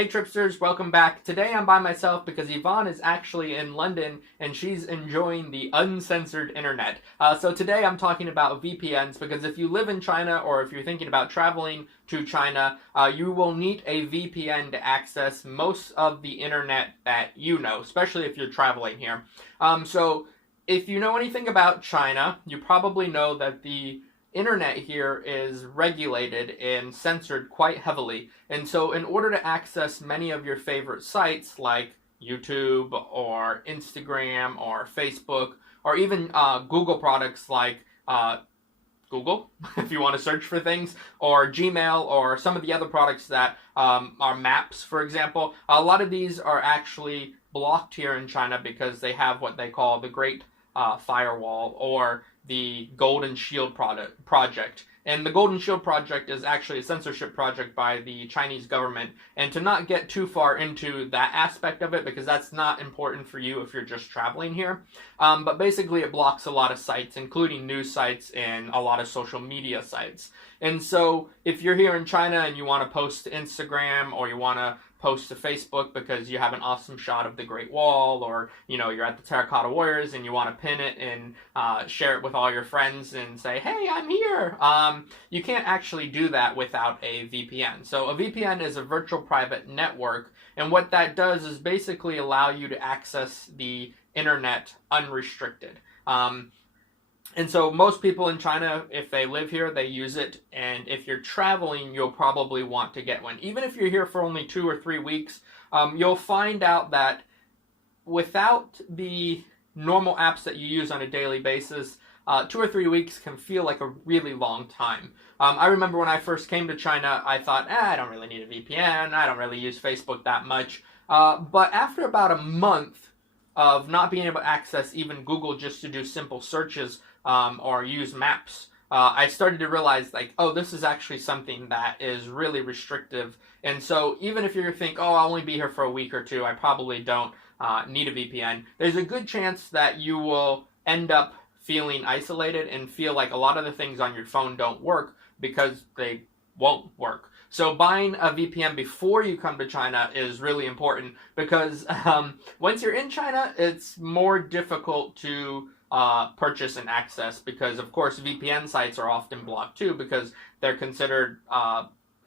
Hey Tripsters, welcome back. Today I'm by myself because Yvonne is actually in London and she's enjoying the uncensored internet. So today I'm talking about VPNs because if you live in China or if you're thinking about traveling to China, you will need a VPN to access most of the internet that you know, especially if you're traveling here. So if you know anything about China, you probably know that the internet here is regulated and censored quite heavily. And so in order to access many of your favorite sites like YouTube or Instagram or Facebook or even Google products like Google, if you want to search for things, or Gmail, or some of the other products that are maps, for example, a lot of these are actually blocked here in China because they have what they call the Great Firewall or the Golden Shield project. And the Golden Shield project is actually a censorship project by the Chinese government. And to not get too far into that aspect of it, because that's not important for you if you're just traveling here, but basically it blocks a lot of sites, including news sites and a lot of social media sites. And so if you're here in China and you want to post to Instagram or you want to post to Facebook because you have an awesome shot of the Great Wall, or you're at the Terracotta Warriors and you want to pin it and share it with all your friends and say, hey, I'm here, you can't actually do that without a VPN. So a VPN is a virtual private network, and what that does is basically allow you to access the internet unrestricted. And so most people in China, if they live here, they use it. And if you're traveling, you'll probably want to get one. Even if you're here for only 2 or 3 weeks, you'll find out that without the normal apps that you use on a daily basis, 2 or 3 weeks can feel like a really long time. I remember when I first came to China, I thought, I don't really need a VPN. I don't really use Facebook that much. But after about a month of not being able to access even Google just to do simple searches, or use maps, I started to realize, this is actually something that is really restrictive. And so even if you think, I'll only be here for a week or two, I probably don't need a VPN, there's a good chance that you will end up feeling isolated and feel like a lot of the things on your phone don't work because they won't work. So buying a VPN before you come to China is really important because once you're in China, it's more difficult to purchase and access because, of course, VPN sites are often blocked too because they're considered,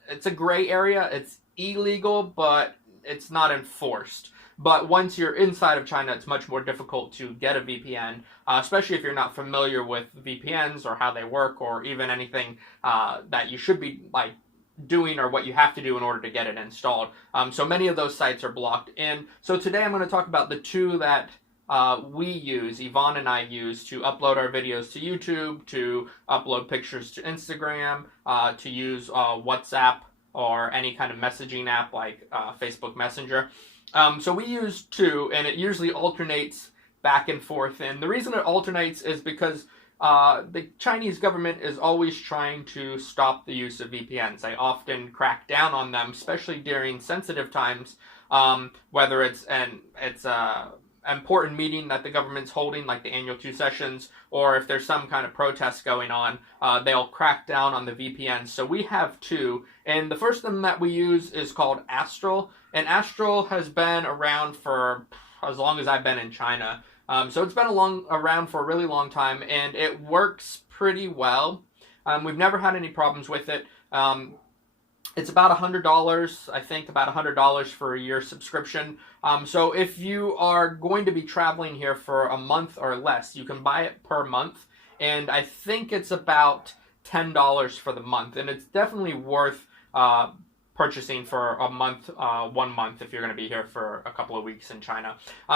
it's a gray area, it's illegal, but it's not enforced. But once you're inside of China, it's much more difficult to get a VPN, especially if you're not familiar with VPNs or how they work or even anything that you should be doing or what you have to do in order to get it installed. So many of those sites are blocked. And so today I'm going to talk about the two that we use, Yvonne and I use, to upload our videos to YouTube, to upload pictures to Instagram, to use WhatsApp or any kind of messaging app like Facebook Messenger. So we use two, and it usually alternates back and forth. And the reason it alternates is because the Chinese government is always trying to stop the use of VPNs. They often crack down on them, especially during sensitive times, whether it's an important meeting that the government's holding, like the annual 2 sessions, or if there's some kind of protest going on, they'll crack down on the VPNs. So we have two, and the first one that we use is called Astral, and Astral has been around for as long as I've been in China. So it's been around for a really long time, and it works pretty well. We've never had any problems with it. It's about $100, I think, about $100 for a year subscription. So if you are going to be traveling here for a month or less, you can buy it per month. And I think it's about $10 for the month. And it's definitely worth purchasing for a month, 1 month, if you're going to be here for a couple of weeks in China.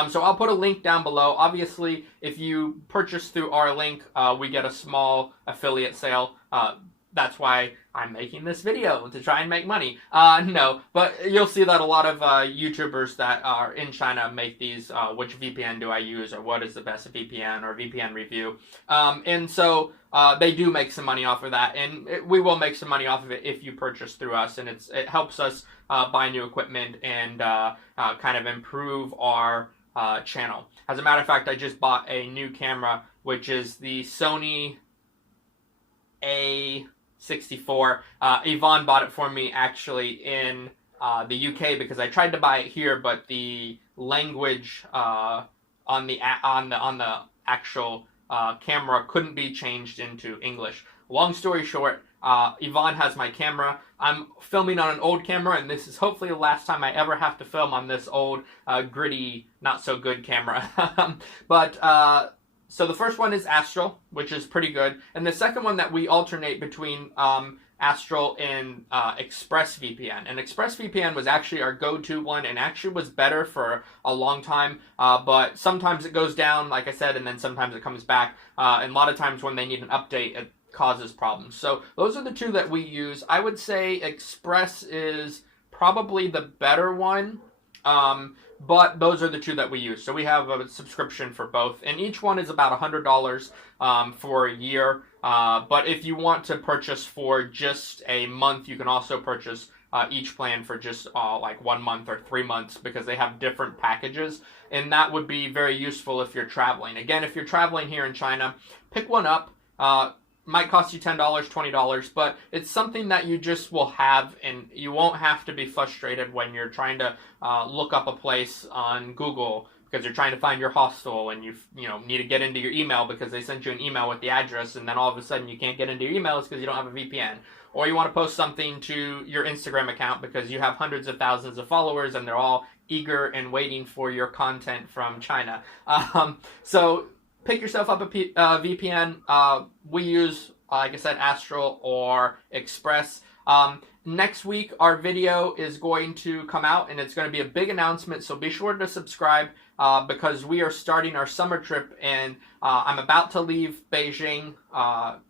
So I'll put a link down below. Obviously, if you purchase through our link, we get a small affiliate sale. That's why I'm making this video, to try and make money. No, but you'll see that a lot of YouTubers that are in China make these, which VPN do I use, or what is the best VPN, or VPN review. And so they do make some money off of that, and we will make some money off of it if you purchase through us, and it helps us buy new equipment and kind of improve our channel. As a matter of fact, I just bought a new camera, which is the Sony A64. Yvonne bought it for me actually in the UK because I tried to buy it here, but the language on the actual camera couldn't be changed into English. Long story short, Yvonne has my camera. I'm filming on an old camera, and this is hopefully the last time I ever have to film on this old, gritty, not so good camera. So the first one is Astral, which is pretty good, and the second one that we alternate between Astral and ExpressVPN. And ExpressVPN was actually our go-to one and actually was better for a long time, but sometimes it goes down, like I said, and then sometimes it comes back, and a lot of times when they need an update, it causes problems. So those are the two that we use. I would say Express is probably the better one, but those are the two that we use. So we have a subscription for both, and each one is about $100 for a year. But if you want to purchase for just a month, you can also purchase each plan for just like 1 month or 3 months, because they have different packages, and that would be very useful if you're traveling. Again, if you're traveling here in China, pick one up. Might cost you $10, $20, but it's something that you just will have, and you won't have to be frustrated when you're trying to look up a place on Google because you're trying to find your hostel, and you need to get into your email because they sent you an email with the address, and then all of a sudden you can't get into your emails because you don't have a VPN. Or you want to post something to your Instagram account because you have hundreds of thousands of followers and they're all eager and waiting for your content from China. So pick yourself up a VPN. We use, like I said, Astral or Express. Next week, our video is going to come out, and it's going to be a big announcement, so be sure to subscribe because we are starting our summer trip, and I'm about to leave Beijing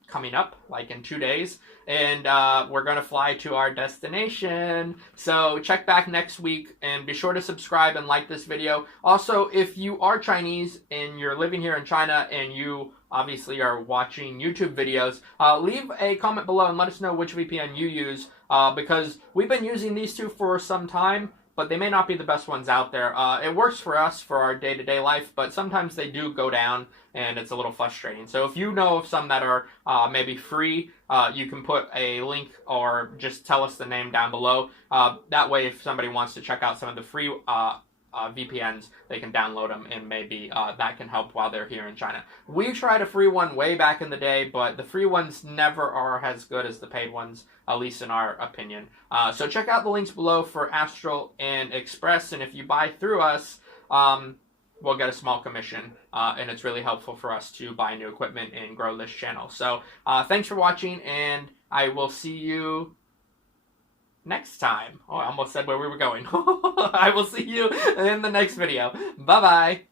coming up, like in 2 days, and we're going to fly to our destination. So check back next week, and be sure to subscribe and like this video. Also, if you are Chinese and you're living here in China and you obviously are watching YouTube videos, leave a comment below and let us know which VPN you use, because we've been using these two for some time, but they may not be the best ones out there. It works for us for our day-to-day life, but sometimes they do go down, and it's a little frustrating. So if you know of some that are maybe free, you can put a link or just tell us the name down below. That way, if somebody wants to check out some of the free VPNs, they can download them, and maybe that can help while they're here in China. We tried a free one way back in the day, but the free ones never are as good as the paid ones, at least in our opinion. So check out the links below for Astral and Express, and if you buy through us, we'll get a small commission, and it's really helpful for us to buy new equipment and grow this channel. So thanks for watching, and I will see you next time. Oh, I almost said where we were going. I will see you in the next video. Bye-bye.